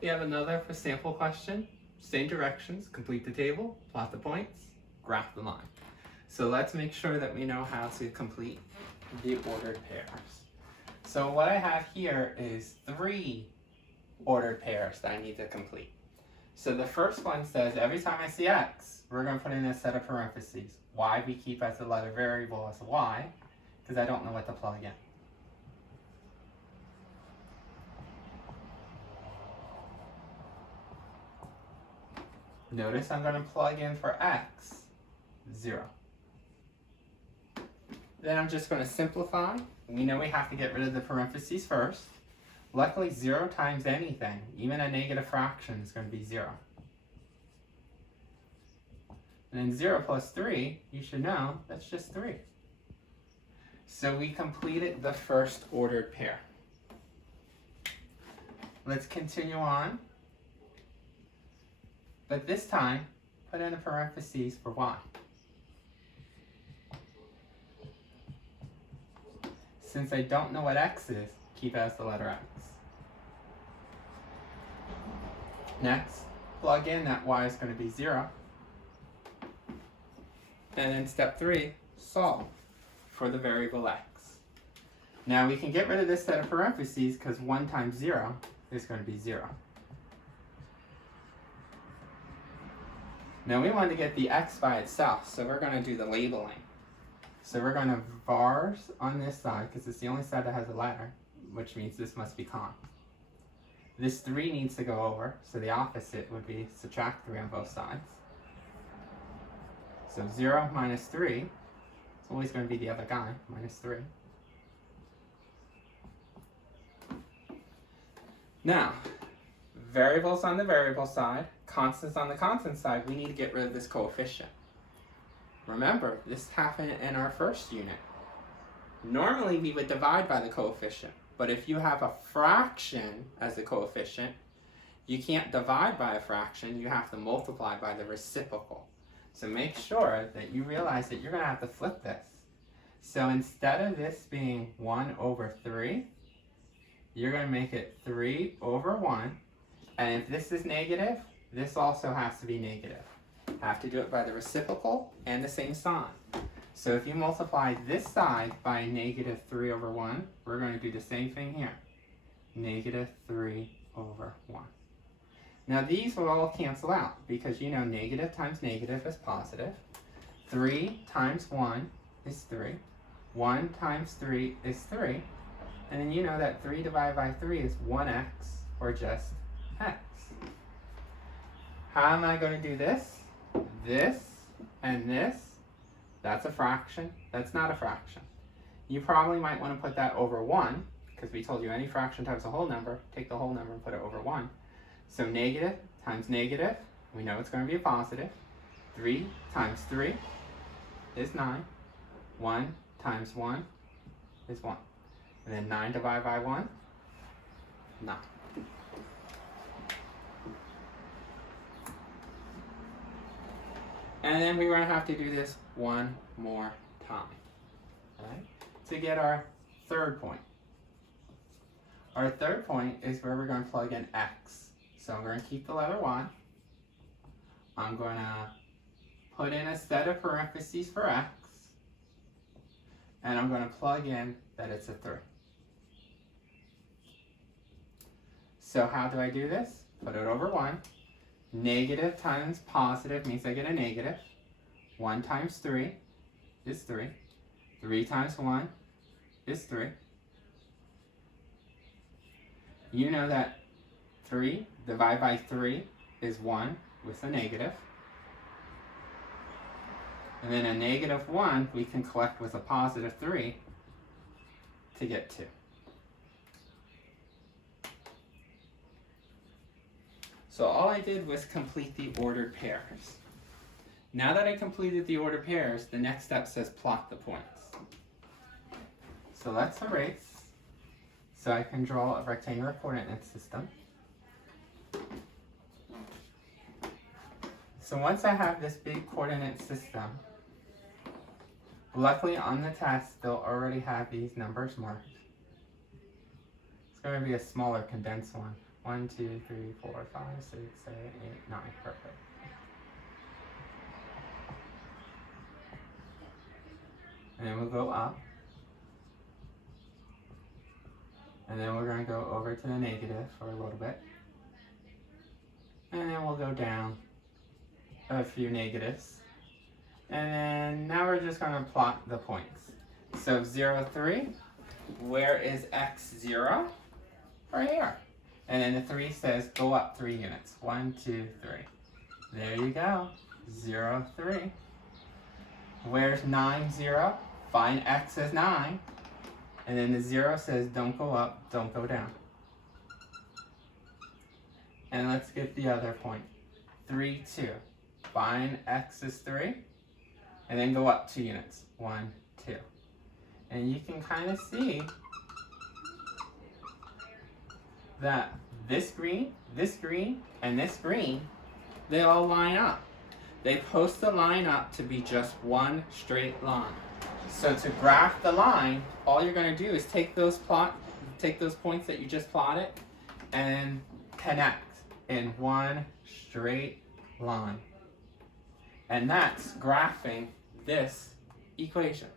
We have another for sample question. Same directions, complete the table, plot the points, graph the line. So let's make sure that we know how to complete the ordered pairs. So what I have here is 3 ordered pairs that I need to complete. So the first one says every time I see x, we're going to put in a set of parentheses. Y we keep as the letter variable as y, because I don't know what to plug in. Notice I'm going to plug in for x, 0. Then I'm just going to simplify. We know we have to get rid of the parentheses first. Luckily, 0 times anything, even a negative fraction, is going to be 0. And then 0 plus 3, you should know, that's just 3. So we completed the first ordered pair. Let's continue on. But this time, put in a parentheses for y. Since I don't know what x is, keep it as the letter x. Next, plug in that y is going to be 0. And then step 3, solve for the variable x. Now we can get rid of this set of parentheses because 1 times 0 is going to be 0. Now we want to get the x by itself, so we're going to do the labeling. So we're going to vars on this side, because it's the only side that has a letter, which means this must be con. This 3 needs to go over, so the opposite would be subtract 3 on both sides. So 0 minus 3, it's always going to be the other guy, minus 3. Now, variables on the variable side, constants on the constant side, we need to get rid of this coefficient. Remember, this happened in our first unit. Normally we would divide by the coefficient, but if you have a fraction as the coefficient, you can't divide by a fraction, you have to multiply by the reciprocal. So make sure that you realize that you're going to have to flip this. So instead of this being 1 over 3, you're going to make it 3 over 1. And if this is negative, this also has to be negative. Have to do it by the reciprocal and the same sign. So if you multiply this side by negative 3 over 1, we're going to do the same thing here. Negative 3 over 1. Now these will all cancel out because you know negative times negative is positive. 3 times 1 is 3. 1 times 3 is 3. And then you know that 3 divided by 3 is 1x, or just x. How am I going to do this? This and this, that's a fraction. That's not a fraction. You probably might want to put that over 1, because we told you any fraction times a whole number, take the whole number and put it over 1. So negative times negative, we know it's going to be a positive. 3 times 3 is 9. 1 times 1 is 1. And then 9 divided by 1, 9. And then we're going to have to do this one more time, right, to get our third point. Our third point is where we're going to plug in x. So I'm going to keep the letter y. I'm going to put in a set of parentheses for x. And I'm going to plug in that it's a 3. So how do I do this? Put it over 1. Negative times positive means I get a negative. 1 times 3 is 3. 3 times 1 is 3. You know that 3 divided by 3 is 1 with a negative. And then a negative 1 we can collect with a positive 3 to get 2. So all I did was complete the ordered pairs. Now that I completed the ordered pairs, the next step says plot the points. So let's erase, so I can draw a rectangular coordinate system. So once I have this big coordinate system, luckily on the test they'll already have these numbers marked. It's going to be a smaller condensed one. 1, 2, 3, 4, 5, 6, 7, 8, 9. Perfect. And then we'll go up. And then we're going to go over to the negative for a little bit. And then we'll go down a few negatives. And then now we're just going to plot the points. So 0, 3, where is x 0? Right here. And then the 3 says go up 3 units. 1, 2, 3. There you go. 0, 3. Where's 9, 0? Find x as 9. And then the 0 says don't go up, don't go down. And let's get the other point. 3, 2. Find x is 3. And then go up 2 units. 1, 2. And you can kind of see that this green, and this green, they all line up. They post the line up to be just one straight line. So to graph the line, all you're going to do is take those points that you just plotted and connect in one straight line. And that's graphing this equation.